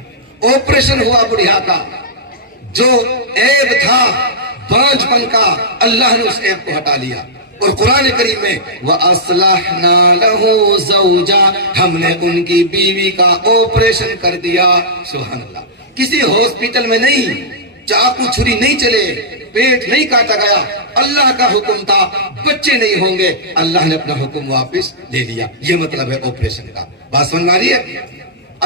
آپریشن ہوا بڑھیا کا، جو عیب تھا بانج پن کا، اللہ نے اس عیب کو ہٹا لیا۔ اور قرآن کریم میں وَأَصْلَحْنَا لَهُ زَوْجًا، ہم نے ان کی بیوی کا آپریشن کر دیا۔ سبحان اللہ۔ کسی ہاسپٹل میں نہیں، چاقو چھری نہیں چلے، پیٹ نہیں کاٹا گیا، اللہ کا حکم تھا بچے نہیں ہوں گے، اللہ نے اپنا حکم واپس لے لیا۔ یہ مطلب ہے آپریشن کا۔ بات سمجھ آ رہی ہے؟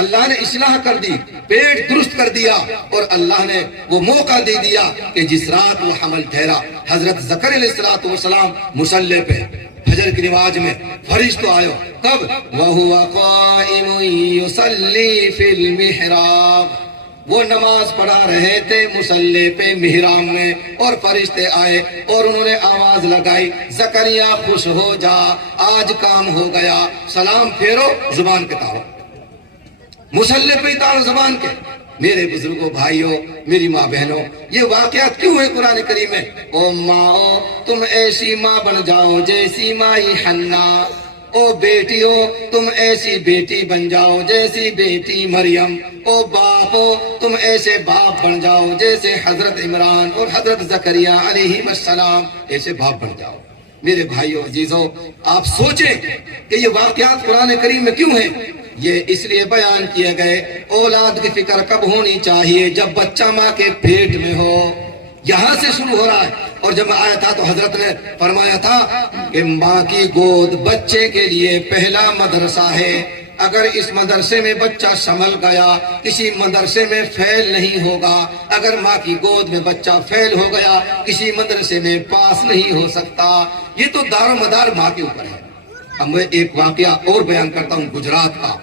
اللہ نے اصلاح کر دی، پیٹ درست کر دیا، اور اللہ نے وہ موقع دے دیا کہ جس رات وہ حمل ٹھہرا، حضرت زکریا علیہ السلام مصلی پہ فجر کی نماز میں فرشتہ آئے۔ کب؟ وَهُوَ قَائِمٌ يُصَلِّي فِي الْمِحْرَابِ، وہ نماز پڑھا رہے تھے مصلی پہ محراب میں، اور فرشتے آئے اور انہوں نے آواز لگائی، زکریا خوش ہو جا، آج کام ہو گیا، سلام پھیرو، زبان کے تاؤ، مصلی پہ تاؤ زبان کے۔ میرے بزرگوں، بھائیوں، میری ماں بہنوں، یہ واقعات کیوں ہے قرآن کریم میں؟ او ماں تم ایسی ماں بن جاؤ جیسی مائی حنا، او بیٹیوں تم ایسی بیٹی بن جاؤ جیسی بیٹی مریم، او باپو تم ایسے باپ بن جاؤ جیسے حضرت عمران اور حضرت زکریا علیہ السلام، ایسے باپ بن جاؤ۔ میرے بھائیوں عزیزوں، آپ سوچیں کہ یہ واقعات قرآن کریم میں کیوں ہیں؟ یہ اس لیے بیان کیے گئے، اولاد کی فکر کب ہونی چاہیے؟ جب بچہ ماں کے پیٹ میں ہو، یہاں سے شروع ہو رہا ہے۔ اور جب میں آیا تھا تو حضرت نے فرمایا تھا کہ ماں کی گود بچے کے لیے پہلا مدرسہ ہے، اگر اس مدرسے میں بچہ سنبھل گیا، کسی مدرسے میں فیل نہیں ہوگا، اگر ماں کی گود میں بچہ فیل ہو گیا، کسی مدرسے میں پاس نہیں ہو سکتا۔ یہ تو دار و مدار ماں کے اوپر ہے۔ اب میں ایک واقعہ اور بیان کرتا ہوں گجرات کا۔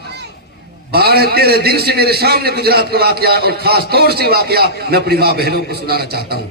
12-13 دن سے میرے سامنے گجرات کا واقعہ، اور خاص طور سے واقعہ میں اپنی ماں بہنوں کو سنانا چاہتا ہوں۔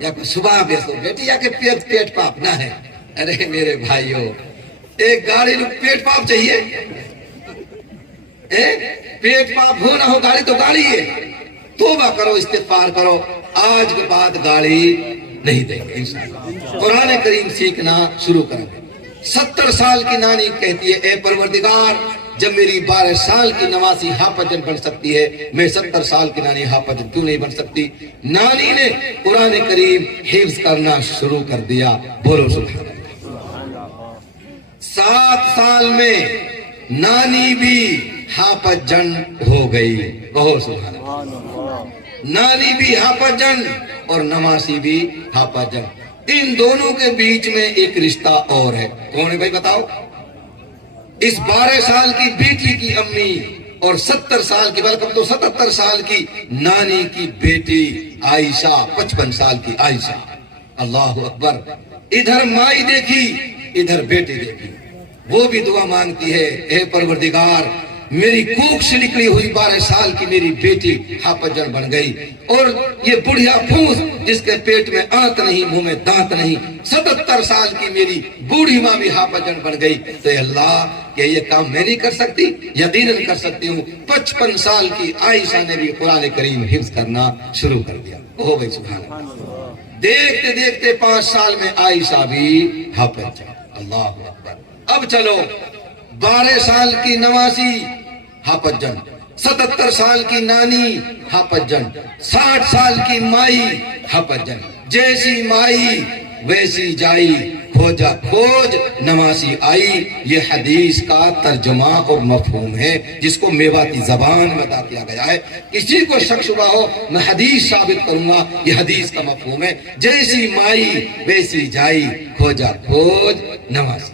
یا کوئی صبح بیسو بیٹی یا کہ پیٹ پاپ نہ ہے. ارے میرے بھائیوں ایک گاڑی نو پیٹ پاپ چاہیے. پیٹ پاپ ہو نہ ہو گاڑی تو گاڑی ہے. توبہ کرو استغفار کرو. آج کے بعد گاڑی نہیں دیں گے انشاءاللہ. قرآن کریم سیکھنا شروع کریں گے. 70 سال کی نانی کہتی ہے اے پروردگار جب میری 12 سال کی نواسی حافظ بن سکتی ہے میں 70 سال کی نانی حافظ کیوں نہیں بن سکتی. نانی نے قرآن کریم حفظ کرنا شروع کر دیا. بولو سبحان اللہ. 7 سال میں نانی بھی حافظ جن ہو گئی. کہو سبحان اللہ. نانی بھی حافظ جن اور نماسی بھی حافظ جن. ان دونوں کے بیچ میں ایک رشتہ اور ہے. کون ہے بھائی بتاؤ؟ اس 12 سال کی بیٹی کی امی اور 70 سال کی بلکہ تو 77 سال کی نانی کی بیٹی عائشہ 55 سال کی عائشہ. اللہ اکبر. ادھر مائی دیکھی ادھر بیٹی دیکھی. وہ بھی دعا مانگتی ہے اے پروردگار میری کوکھ سے نکلی ہوئی 12 سال کی میری بیٹی حافظ جن بن گئی اور یہ بڑھیا پھوس جس کے پیٹ میں آنت نہیں منہ میں دانت نہیں 77 سال کی میری بوڑھی ماں بھی حافظ جن بن گئی. تو اللہ کہ یہ کام میں نہیں کر سکتی؟ یقیناً کر سکتی ہوں. 55 سال کی عائشہ نے بھی قرآن کریم حفظ کرنا شروع کر دیا. ہو گئی سبحان اللہ. دیکھتے دیکھتے 5 سال میں عائشہ بھی حافظ جن. اللہ اکبر. اب چلو 12 سال کی نواسی حافظ جن, 77 سال کی نانی حافظ جن, 60 سال کی مائی حافظ جن. جیسی مائی ویسی جائی کھوجا کھوج نماسی آئی. یہ حدیث کا ترجمہ اور مفہوم ہے جس کو میواتی زبان میں ادا کیا گیا ہے. کسی کو شک شبہ ہو میں حدیث ثابت کروں گا. یہ حدیث کا مفہوم ہے جیسی مائی ویسی جائی کھوجا کھوج نماسی.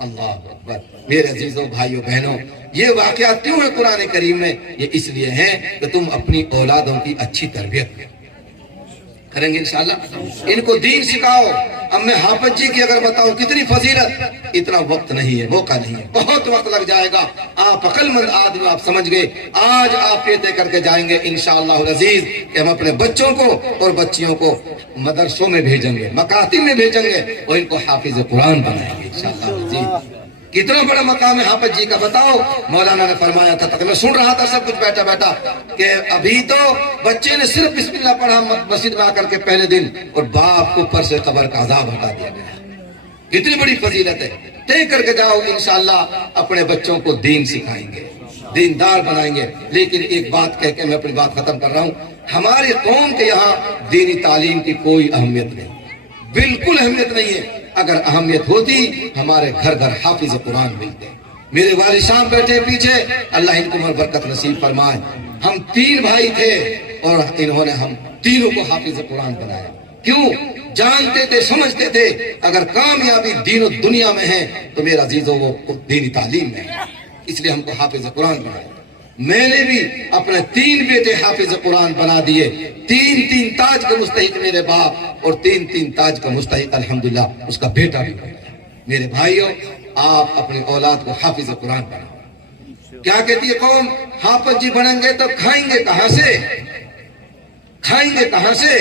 اللہ اکبر. میرے عزیزوں بھائیوں بہنوں یہ واقعات کیوں ہے قرآن کریم میں؟ یہ اس لیے ہیں کہ تم اپنی اولادوں کی اچھی تربیت کریں گے انشاءاللہ. ان کو دین سکھاؤ. اب میں حافظ جی کی اگر بتاؤں کتنی فضیلت, اتنا وقت نہیں ہے, موقع نہیں ہے, بہت وقت لگ جائے گا. آپ عقل مند آدمی آپ سمجھ گئے. آج آپ یہ طے کر کے جائیں گے انشاءاللہ العزیز کہ ہم اپنے بچوں کو اور بچیوں کو مدرسوں میں بھیجیں گے, مکاتب میں بھیجیں گے اور ان کو حافظ قرآن بنائیں گے انشاءاللہ العزیز. کتنا بڑا مقام ہے حافظ جی کا بتاؤ. مولانا نے فرمایا تھا میں سن رہا تھا سب کچھ بیٹھا بیٹھا کہ ابھی تو بچے نے صرف بسم اللہ پڑھا مسجد میں آ کر کے پہلے دن اور باپ کو اوپر سے قبر کا عذاب ہٹا دیا گیا. کتنی بڑی فضیلت ہے. طے کر کے جاؤ انشاءاللہ اپنے بچوں کو دین سکھائیں گے, دیندار بنائیں گے. لیکن ایک بات کہہ کے میں اپنی بات ختم کر رہا ہوں. ہماری قوم کے یہاں دینی تعلیم کی کوئی اہمیت نہیں, بالکل اہمیت نہیں ہے. اگر اہمیت ہوتی ہمارے گھر گھر حافظ قرآن ملتے. میرے والد صاحب بیٹھے پیچھے, اللہ ان کو برکت نصیب فرمائے. ہم 3 بھائی تھے اور انہوں نے ہم تینوں کو حافظ قرآن بنایا. کیوں؟ جانتے تھے, سمجھتے تھے اگر کامیابی دین و دنیا میں ہے تو میرا عزیزوں وہ دینی تعلیم میں ہے. اس لیے ہم کو حافظ قرآن بنایا. میں نے بھی اپنے 3 بیٹے حافظ قرآن بنا دیے. 3 تاج کا مستحق میرے باپ اور 3 تاج کا مستحق الحمدللہ اس کا بیٹا بھی. میرے بھائیوں آپ اپنے اولاد کو حافظ قرآن بناؤ. کیا کہتی ہے قوم؟ حافظ جی بنیں گے تو کھائیں گے کہاں سے؟ کھائیں گے کہاں سے؟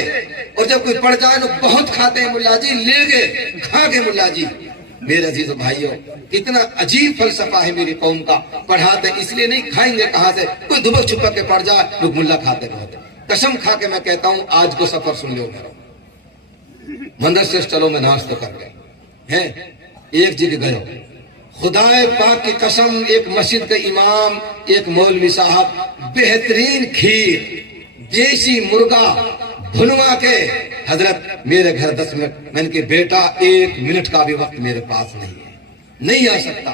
اور جب کوئی پڑھ جائے تو بہت کھاتے ہیں ملا جی, لے گئے کھا گئے ملا جی. میرے عزیز بھائیوں کتنا عجیب فلسفہ ہے میری قوم کا. پڑھاتے اس لیے نہیں, کھائیں گے کہاں سے؟ کوئی دبک چھپک کے پڑھ جائے لوگ ملا کھاتے رہتے. قسم کھا کے میں کہتا ہوں آج کو سفر سن لو میرا. مدرسے سے چلو میں ناشتہ کر گئے ہیں, ایک جگہ گئے, خدا پاک کی قسم ایک مسجد کے امام ایک مولوی صاحب بہترین کھیر دیسی مرغا بھنوا کے, حضرت میرے گھر 10 منٹ. میں نے کہا بیٹا 1 منٹ کا بھی وقت میرے پاس نہیں ہے, نہیں آ سکتا.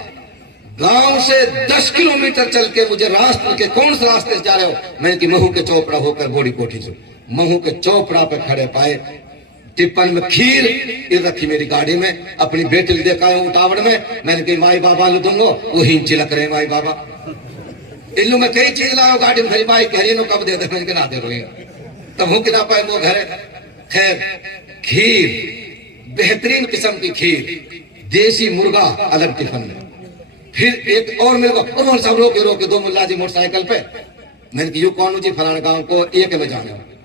گاؤں سے 10 کلومیٹر چل کے مجھے راستے کے کون سے راستے سے جا رہے ہو؟ میں نے کہا مہو کے چوپڑا ہو کر بوڑی کوٹھی سے. مہو کے چوپڑا پہ کھڑے پائے, ٹپن میں کھیر یہ رکھی میری گاڑی میں. اپنی بیٹی دیکھا ہے اٹاوڑ میں. میں نے کہا مائی بابا لو دوں گو, وہی چلک رہے مائی بابا. ان میں کئی چیز لاؤ گاڑی میں, مائی کہہ رہی نو کب دے دے, میں نے کہا نہ دے روئے تب ہوں کہ نہ پائے وہ گھر ہے. خیر کھیر بہترین قسم کی کھیر دیسی مرغا الگ ٹفن میں. پھر ایک اور میرے کو عمر صاحب روکے 2 ملا جی موٹر سائیکل پہ. میں نے کہا یوں کون ہوں جی؟ فلانا گاؤں کو ایک میں جانا ہے.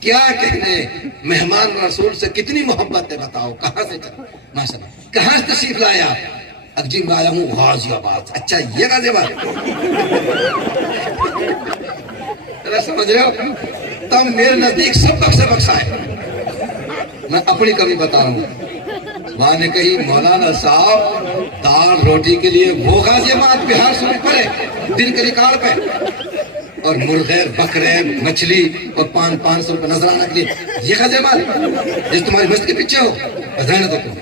کیا کہنے مہمان رسول سے کتنی محبت ہے بتاؤ. کہاں سے چلا ماشاء اللہ, کہاں سے تشریف لایا آپ؟ جی میں آیا ہوں غازی آباد. اچھا یہ غازی آباد سمجھ رہے ہو؟ تب میرے نزدیک سب بخشا بخشا ہے. میں اپنی کمی بتا رہا ہوں. وہاں نے کہی مولانا صاحب دال روٹی کے لیے وہ غازی آباد بہار شریف پر ہے دن کے ریکارڈ پہ, اور مرغے بکرے مچھلی اور 500 روپے نظرانہ کے لیے یہ غازی آباد جس تمہاری مسجد کے پیچھے ہو رہنے دو تم.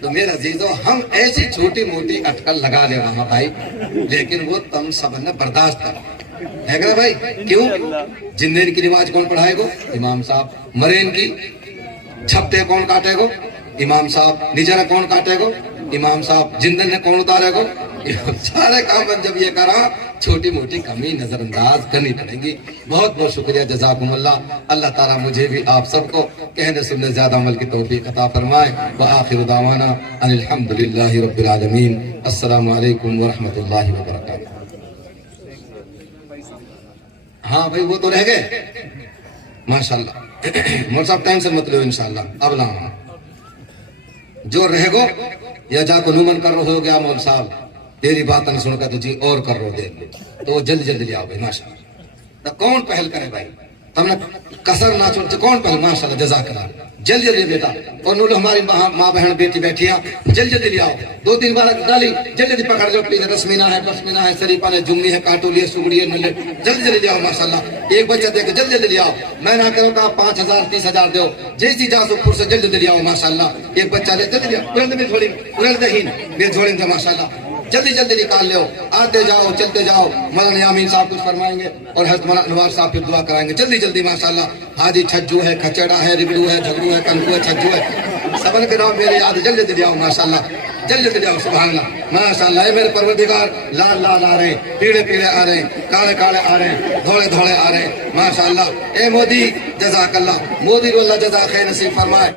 تو میرا عزیزو ہم ایسی چھوٹی موٹی اٹکل لگا لے وہاں بھائی, لیکن وہ تم سب نے برداشت کر ہے کہ نا بھائی. کیوں؟ جندین کی نماز کون پڑھائے گو؟ امام صاحب. مرین کی چھپتے کون کاٹے گو؟ امام صاحب. نجرہ کون کاٹے گو؟ امام صاحب. جندن نے کون اتارے گو؟ سارے کام جب یہ کرا چھوٹی موٹی کمی نظر انداز کرنی پڑیں گی. بہت بہت شکریہ, جزاکم اللہ. اللہ تعالیٰ مجھے بھی آپ سب کو کہنے سننے زیادہ عمل کی توفیق عطا فرمائے. وآخر دعوانا ان الحمدللہ رب العالمین. السلام علیکم ورحمۃ اللہ وبرکاتہ. ہاں بھائی وہ تو رہ گئے ماشاءاللہ. مول صاحب ٹینشن مت لو انشاءاللہ. اب لاؤں جو رہ گو یا جا کو نومن کر رہو ہو گیا مول صاحب تیری بات نہ سن کر تو جی اور کر رہو دے تو جلدی جلدی لے آؤ بھائی ماشاءاللہ. کون پہل کرے بھائی؟ تم نے کسر نہ چھوڑ کون پہل ماشاءاللہ جزاک اللہ. جلدی جلدی بیٹا. اور نور ہماری ماں بہن بیٹی بیٹھی ہیں جلدی جلدی لے آؤ. 2-3 بار ڈالی جلدی جلدی پکڑ جو پلیز. رسمینہ ہے پسمینہ ہے سریپا ہے جمنی ہے کاٹولی ہے سگڑی ہے نلے جلدی جلدی لے آؤ ماشاءاللہ. ایک بچہ دے کے جلدی جلدی لے آؤ. میں نہ کروں کہ 5,000 30,000 دو جیسی جاسو پور سے جلدی جلدی لے آؤ ماشاءاللہ. ایک بچہ لے جلدی لے آؤ. میں تھوڑی دہین میرے جوڑیں گے ماشاءاللہ. جلدی جلدی نکال لو. آتے جاؤ چلتے جاؤ. مولانا یامین صاحب کچھ فرمائیں گے اور حضرت مولانا انوار صاحب پھر دعا کرائیں گے. جلدی جلدی ماشاءاللہ. حاجی چھجو ہے کھچڑا ہے ربڑو ہے جھگڑو ہے کنکو ہے چھجو ہے سبن کے نام میرے یاد. جلدی جلدی آؤ ماشاءاللہ. جلدی جلدی آؤ سبحان اللہ ماشاءاللہ. اے میرے پروردگار لال لال آ رہے ہیں پیڑے پیڑے آ رہے ہیں کالے کالے آ رہے ہیں دھوڑے دھوڑے آ رہے ہیں ماشاءاللہ. اے مودی جزاک اللہ. مودی کو اللہ جزا خیر نصیب فرمائے.